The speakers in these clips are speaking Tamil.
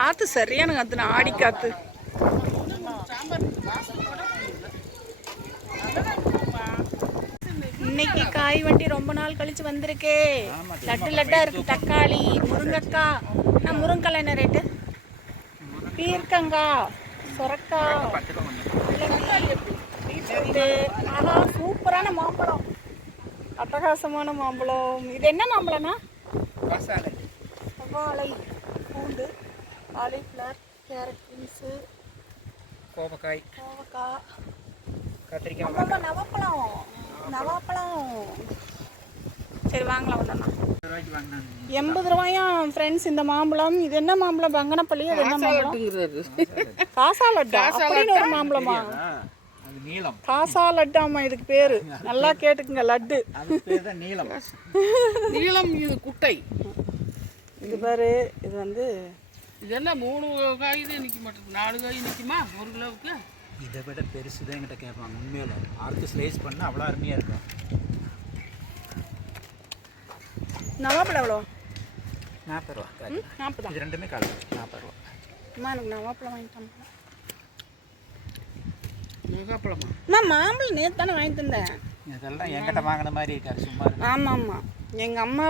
காத்து சரியான காத்து, ஆடி காத்து. இன்னைக்கு காய் வண்டி ரொம்ப நாள் கழிச்சு வந்திருக்கே. லட்டு லட்டா இருக்கு. தக்காளி, முருங்கக்காய். முருங்கக்காய் என்ன ரேட்டு? பீர்க்கங்காய், சொரக்காய், ஆஹா சூப்பரான மாம்பழம், அட்டகாசமான மாம்பழம். இது என்ன மாம்பழம்னா? செவ்வாழை, பூண்டு, காலிஃப்ளவர், கேரட், பீன்ஸு, கோவக்காய், கத்திரிக்காய், நவாப்பழம். சரி வாங்கலாம் ஒன்றா. 80 ரூபாயா ஃப்ரெண்ட்ஸ் இந்த மாம்பழம். இது என்ன மாம்பழம்? பங்கனப்பள்ளி. அது என்ன மாம்பழம்? காசா லட்டா அப்படின்னு ஒரு மாம்பழமா? காசா லட்டாமா இதுக்கு பேரு. நல்லா கேட்டுக்குங்க, லட்டு. நீளம். இது குட்டை. இது பாரு, இது வந்து இது என்ன 3 காய் தான் நிற்க மாட்டேங்குது. 4 காய் நிற்குமா 1 கிலோவுக்கு? இதை விட பெருசு தான் என்கிட்ட கேட்பாங்க. உண்மையில அறுத்து ஸ்லைஸ் பண்ணால் அவ்வளோ அருமையாக இருக்கும். நவாப்பழம் எவ்வளோ? 40 ரூபா. 40. இது ரெண்டுமே கால் 40 ரூபா. அம்மா எனக்கு நவாப்பழம் வாங்கிட்டோம். நவாப்பழமா? நான் மாம்பழம் நேற்று தானே வாங்கிட்டு இருந்தேன். இதெல்லாம் என்கிட்ட வாங்கின மாதிரி இருக்காது, சும்மா. ஆமாம் ஆமாம், எங்கள் அம்மா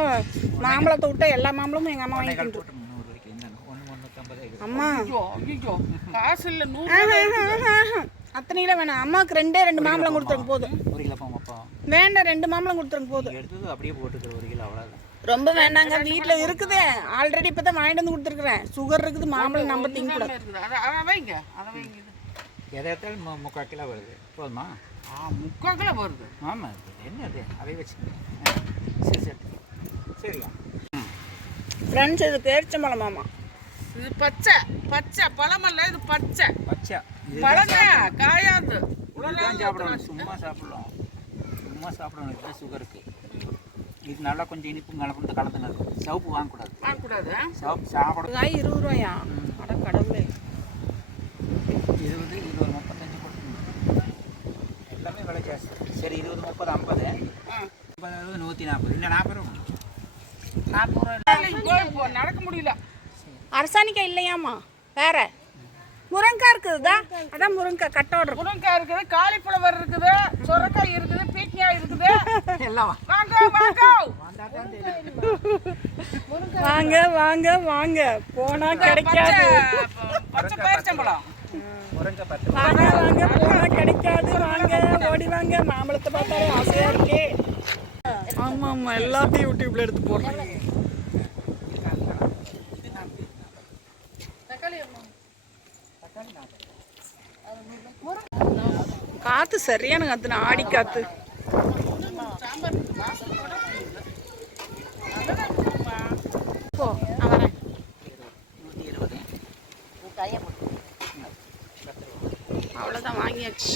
மாம்பழத்தை விட்டா எல்லா மாம்பழமும் எங்கள் அம்மா வாங்கிட்டு. அம்மா காசு இல்லை, 100 அத்தனையில வேணாம். அம்மாவுக்கு 2 மாம்பழம் கொடுத்துருங்க போதும். 1 கிலோ போமாப்பா வேண்டாம், 2 மாம்பழம் கொடுத்துருங்க போதும். எடுத்தது அப்படியே போட்டுக்கிற 1 கிலோ அவ்வளோதான். ரொம்ப வேண்டாங்க, வீட்டில் இருக்குது ஆல்ரெடி. இப்போ தான் வாங்கிட்டு வந்து கொடுத்துருக்குறேன். சுகர் இருக்குது, மாம்பழம் நம்ம திங்கக்கூடாது. அதை வைங்க, எதை எடுத்தாலும் 3/4 கிலோ வருது. போதுமா? 3/4 கிலோ வருது. ஆமாம். என்ன அது? அதை வச்சுக்கோங்க. சரி சரி சரியா ஃப்ரெண்ட்ஸ், இது பேரிச்சம்பழமாமா. இது பச்சை பழமல்ல, இது பச்சை பழங்க, காயாது. சாப்பிடணும், சும்மா சாப்பிடலாம். இதுதான் சுகருக்கு. இது நல்லா கொஞ்சம் இனிப்பு கலந்து கலந்துங்க. சவுப்பு வாங்கக்கூடாது. சவுப்பு சாப்பிட. காய் 20 ரூபாயா? அட கடவுளே. 20, இது ஒரு 35 கொடுத்துருங்க. எல்லாமே விலை ஜாஸ்தி. சரி 20, 30, 50, 50, 140. இன்னும் 40 ரூபா. 40 ரூபா நடக்க முடியல. அரசாணிக்காய் இல்லையாமா? வேற முருங்காய் இருக்குதுதா? அதான் முருங்காய் கட்டோட. முருங்காய் இருக்குது, காலிஃப்ளவர் இருக்குது, சொரக்காய் இருக்குது, பீக்கங்காய் இருக்குது. எல்லாம் வாங்க வாங்க போனா கிடைக்காது. பச்சை பேரிச்சம்பழம். வாங்க போனா கிடைக்காது. வாங்க ஓடி வாங்க. மாம்பழத்தை பார்த்தாலே ஆசையா இருக்கே. ஆமா ஆமா, எல்லாத்தையும் யூடியூப்ல எடுத்து போடுறேன். காத்து சரியான காத்து, ஆடி காத்து. அவ்வளோதான், வாங்கியாச்சு.